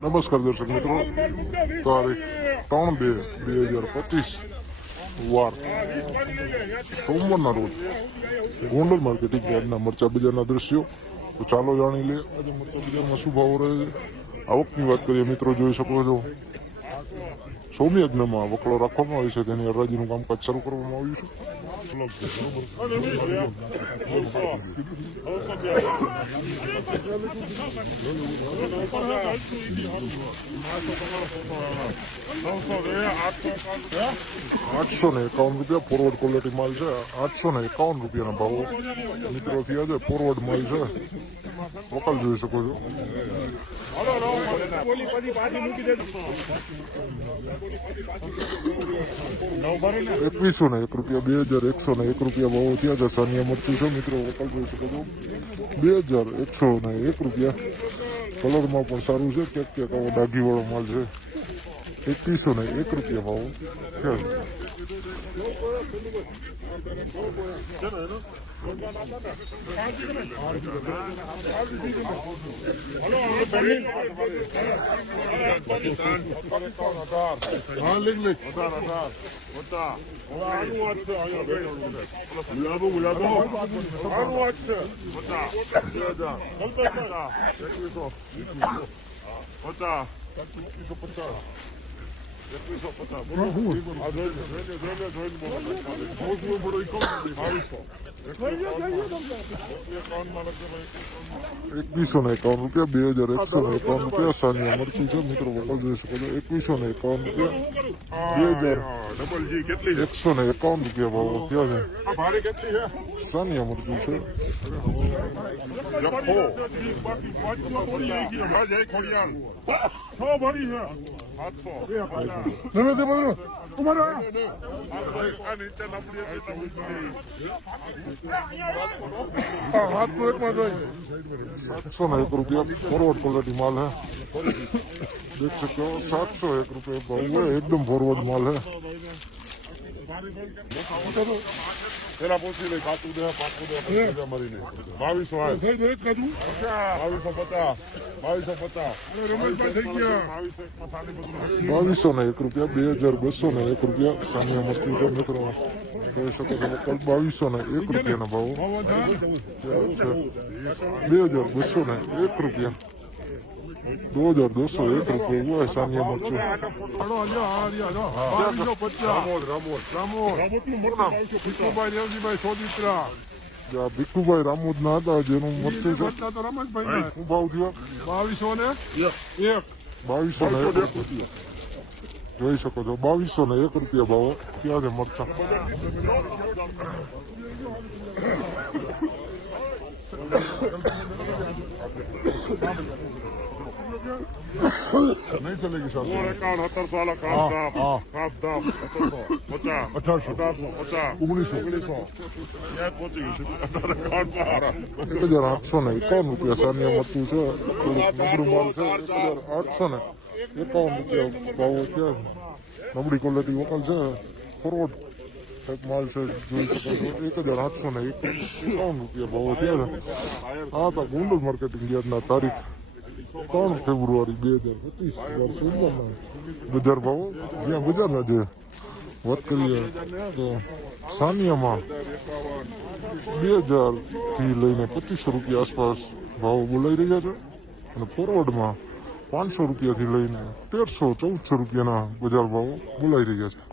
નમસ્કાર દર્શક મિત્રો તારીખ ત્રણ બે બે હજાર પચીસ વાર સોમવારના રોજ ગોંડલ માર્કેટિંગ યાર્ડના મરચા બજારના દ્રશ્યો તો ચાલો જાણી લઈએ આજે મરચા બજારમાં શું ભાવ રહે છે આવકની વાત કરીએ મિત્રો જોઈ શકો છો સૌમ્ય યજ્ઞમાં વકલો રાખવામાં આવે છે તેની હરાજીનું કામકાજ શરૂ કરવામાં આવ્યું છે આઠસો ને એકાવન રૂપિયા ફોરવર્ડ ક્વોલિટી માલ છે આઠસો ને એકાવન રૂપિયાના ભાવો મિત્રો થયા છે ફોરવર્ડ માલ છે વકલ જોઈ શકો છો એકવીસો ને એક રૂપિયા, બે હજાર એકસો ને એક રૂપિયા ભાવો થયા છે. સાનિયા મરચું છે, મિત્રો વકલ જોઈ શકો છો. બે હજાર એકસો ને એક રૂપિયા. કલરમાં પણ સારું છે. ક્યાંક ક્યાંક આવો ડાઘીવાળો માલ છે. એકવીસો ને એક રૂપિયા ભાવો છે. 왔다. 왔다. 왔다. એકવીસો ને એકાવન રૂપિયા બે હજાર એકસો ને એકાવન રૂપિયા સાની મરચી છે મિત્રો વકલ જોઈ શકો છો એકવીસો ને એકાવન રૂપિયા. બે હજાર એકસો ને એકાવન રૂપિયા ભાવ થયા છે. સાની ભારે છે. સાનિયા મરચું છે લખો બાકી પાંચસો થોડી આવી ગઈ હમણાં જ એક ખોડિયાર છ ભરી છે. Nerede bunu? Umar ya. હાથ તો એકમાં જોઈએ સાતસો ને એક રૂપિયા ફોરવર્ડ ક્વોલિટી માલ હે દેખ સકો સાતસો એક રૂપિયા ભાવ એકદમ ફોરવર્ડ માલ હે પેલા પૂછી લઈ કાચું દે પાકું દે પછી દે મરીને. બાવીસો બાવીસો પચાસ. પચાસ. ને એક રૂપિયા બે હજાર બસો ને એક રૂપિયા. સામે મસ્તી છે મિત્રો. જોઈ શકો છો બાવીસો ને એક રૂપિયાનો ભાવ. છે. બે હજાર બસો ને એક રૂપિયા. दो हजार दो सौ एक रुपये हुआ है सानिया मरचू હાલો હાલો હાલો બાવીસો પચાસ રામોદ રામોદ રામોદ રામોદનું મોટું બાવીસો ભીખુભાઈ દેવજીભાઈ સોદિત્રા આ ભીખુભાઈ રામોદ ના હતા જેનું મરચું છે પચાસ તો રમેશભાઈ શું ભાવ થયો બાવીસો ને એક બાવીસો ને એક રૂપિયા જોઈ શકો છો બાવીસો ને એક રૂપિયા ભાવ ક્યાં છે મરચા નહીં સોળ એકાવન ગયું એકાવન બાર એક હજાર આઠસો ને એકાવન રૂપિયા સાનિયા મરચું છે થોડુંક નબળું માલ છે એક હજાર આઠસો ને એકાવન રૂપિયા ભાવો છે નબળી ક્વોલિટી વકલ છે ફોરવર્ડ માલ છે જોઈ શકો છો એક હજાર આઠસો ને એકાવન રૂપિયા ભાવો છે આ તો ગોંડલ માર્કેટિંગ યાદના તારીખ બે હજાર પચીસ હજાર સોમવારના બજાર ભાવો જ્યાં બજારના જે વાત કરીએ તો સાનિયામાં બે હજારથી લઈને પચીસો રૂપિયા આસપાસ ભાવ બોલાઈ રહ્યા છે અને ફોરવર્ડમાં પાંચસો રૂપિયાથી લઈને તેરસો ચૌદસો રૂપિયાના બજાર ભાવો બોલાઈ રહ્યા છે